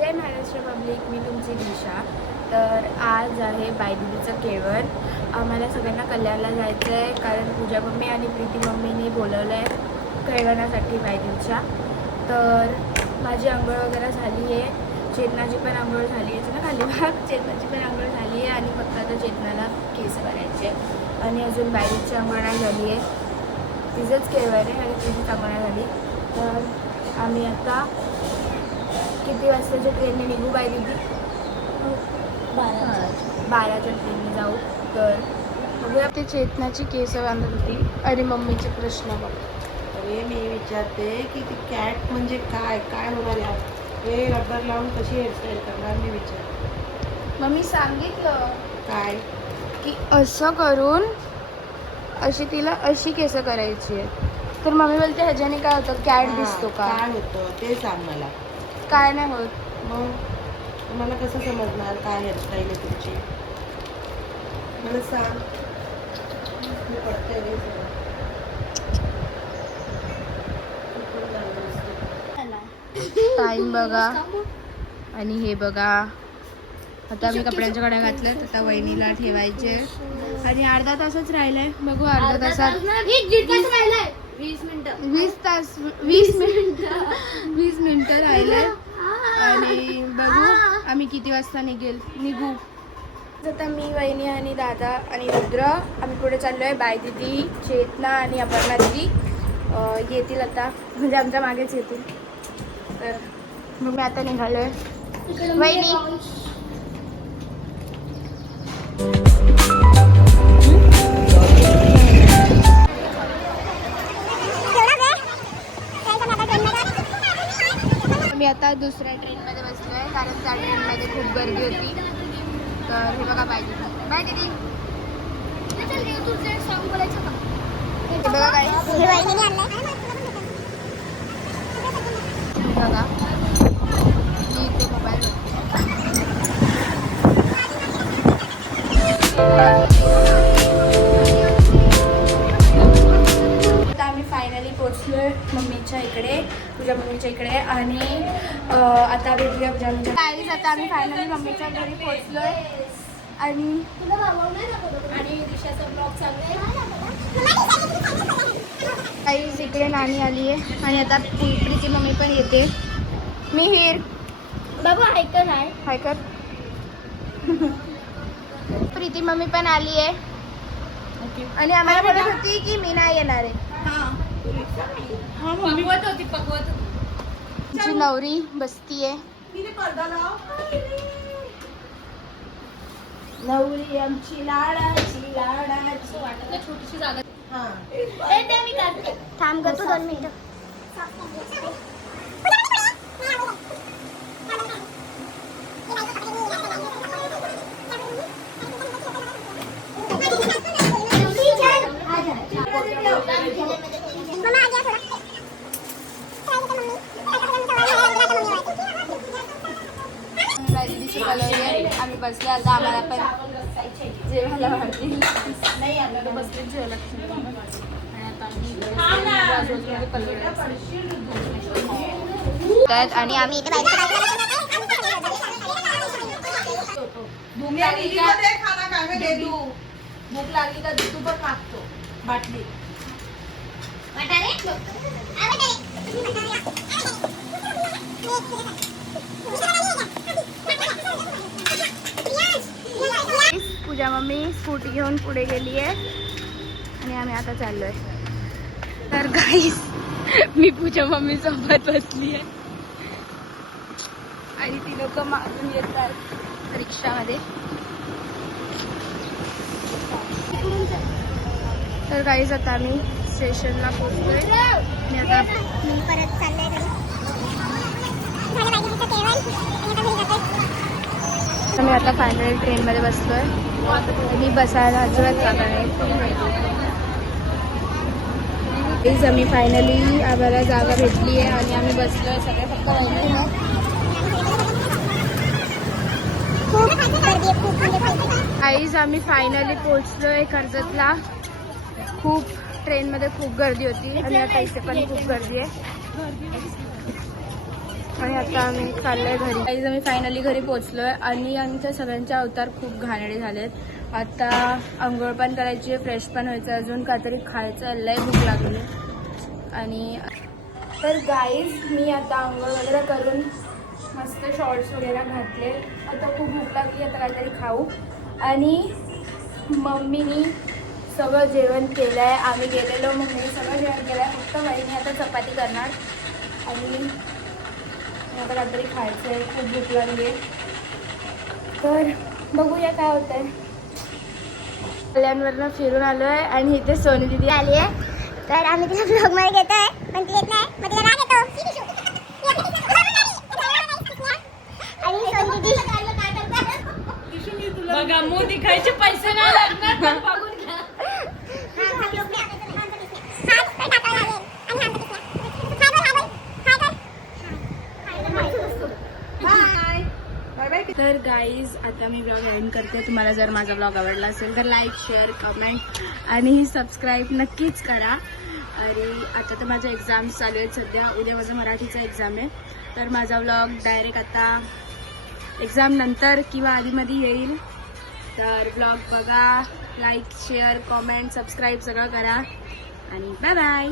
जय Maharashtra public, मी तुमची दिशा. तर आज आहे बायदिदीचं केळवण. आम्हाला सगळ्यांना कल्याणला जायचं आहे कारण पूजा मम्मी आणि प्रीती मम्मीने बोलवलं आहे केळवणासाठी बायदिदीच्या. तर माझी आंघोळ वगैरे झाली आहे, चेतनाची पण आंघोळ झाली आहे ना, खाली भाग चेतनाची पण आंघोळ झाली आहे आणि फक्त आता चेतनाला केस करायचे आणि अजून बायदिदीची आंघोळ नाही झाली आहे. तिचंच केळवण आहे आणि तिचीच आंघोळ नाही झाली. तर आम्ही आता किती वाजताच्या ट्रेनने निघू बायदिदी? 12च्या ट्रेनने जाऊ. तर बघूया. ते चेतनाची केस बांधत होती आणि मम्मीचे प्रश्न बघ. अरे मी विचारते की ती कॅट म्हणजे काय काय होणार आहे? हे रबर लावून कशी हेअरस्टाईल करणार मी विचार. मम्मी सांगितलं काय की असं करून अशी तिला अशी केस करायची आहे. तर मम्मी बोलते ह्याच्याने काय होतं, कॅट दिसतो का? काय होतं ते सांग मला. काय नाही होत. मग मला कसं समजणार काय हेअरस्टाईल आहे तुमची? मला सांग. मी पटतंय रे सगळं. टाईम बघा आणि हे बघा. आता मी कपड्यांच्या घड्या घातल्यात, आता वहिनीला ठेवायचे आणि अर्धा तासच राहिलाय. बघू अर्धा तासात 20 मिनिटं राहिलंय आणि बघू आम्ही किती वाजता निघू. आता मी, वहिनी आणि दादा आणि रुद्र आम्ही पुढे चाललो आहे. बायदिदी, चेतना आणि अपर्णा दिदी येतील आता, म्हणजे आमच्या मागेच येतील. तर मग मी आता निघालो आहे. वहिनी मी आता दुसऱ्या ट्रेनमध्ये बसलो आहे कारण त्या ट्रेनमध्ये खूप गर्दी होती. तर हे बघा बाय दिदी. बाय दिदी. हे बघा काय बघा मी इथे मोबाईल आता आम्ही फायनली पोचलोय मम्मीच्या इकडे, तुझ्या मम्मीच्या इकडे. आणि आता भेटूया तुझ्या मम्मीच्या गाईज. आता आम्ही फायनली मम्मीच्या घरी पोचलोय आणि दिशाचा ब्लॉग चालू आहे. गाईज इकडे नानी आली आहे आणि आता प्रीती मम्मी पण येते. मिहीर बाबा हायकर आहे, हायकर. प्रीती मम्मी पण आली आहे आणि आम्हाला बोलत होती की मी नाही येणार आहे. तिची नवरी बसतीये. नवरी आमची लाडाची लाडाची. छोटीशी जागा थांब ग तू 2 मिनिटं. आम्ही बसले आता, आम्हाला पण जेवायला वाढतील. नाही आम्हाला बसले जेवायला. आणि आम्ही इथे भूक लागली तर तू पण मागतो बाटली. पूजा मम्मी स्कूटी घेऊन पुढे गेली आहे आणि आम्ही आता चाललोय. तर गाईस मी पूजा मम्मी सोबत बसली आहे आणि ती लोक मागून येतात रिक्षामध्ये. तर गाईस आता आम्ही स्टेशनला पोहोचलोय आणि आता मी परत चाललोय. मी आता फायनली ट्रेनमध्ये बसलोय. मी बसायला अजिबात जागा नाही. आम्ही फायनली आम्हाला जागा भेटली आहे आणि आम्ही बसलोय सगळे, फक्त आईज. आम्ही फायनली पोहोचलोय कर्जतला. खूप ट्रेनमध्ये खूप गर्दी होती आणि आता इथे पण खूप गर्दी आहे. आणि आता आम्ही चाललोय घरी. काही आम्ही फायनली घरी पोहोचलोय आणि आमच्या सगळ्यांचे अवतार खूप घाणेरडे झालेत. आता आंघोळ पण करायची आहे, फ्रेश पण व्हायचं, अजून काहीतरी खायचं, लय भूक लागली. आणि तर गाईज मी आता आंघोळ वगैरे करून मस्त शॉर्ट्स वगैरे घातले. आता खूप भूक लागली, आता काहीतरी खाऊ. आणि मम्मीनी सगळं जेवण केलं आहे. आम्ही गेलेलो, मम्मीने सगळं जेवण केलं आहे. फक्त वहिनी आता चपाती करणार आणि आता काहीतरी खायचं आहे, खूप भूक लागली आहे. तर बघूया काय होतं आहे. कल्याणवरनं फिरून आलो आहे आणि इथे सोनू दीदी आली आहे. तर आम्ही तिला ब्लॉगमध्ये घेतो आहे, पण ती येत नाही, मग तिला राग येतो. आणि सोनू दीदी बघा मुंह दिखायचे पैसे नाही लागणार. बघून घ्या. तर गाईज आता मी ब्लॉग एंड करते. तुम्हाला जर माझा ब्लॉग आवडला असेल तर लाईक, शेअर, कमेंट आणि सबस्क्राईब नक्कीच करा. आणि आता तर माझ्या एक्झाम्स चालू आहेत सध्या. उद्या माझा मराठीचा एक्झाम आहे. तर माझा ब्लॉग डायरेक्ट आता एक्झाम नंतर किंवा आधीमध्ये येईल. तर ब्लॉग बघा, लाईक, शेअर, कमेंट, सबस्क्राईब सगळं करा आणि बाय बाय.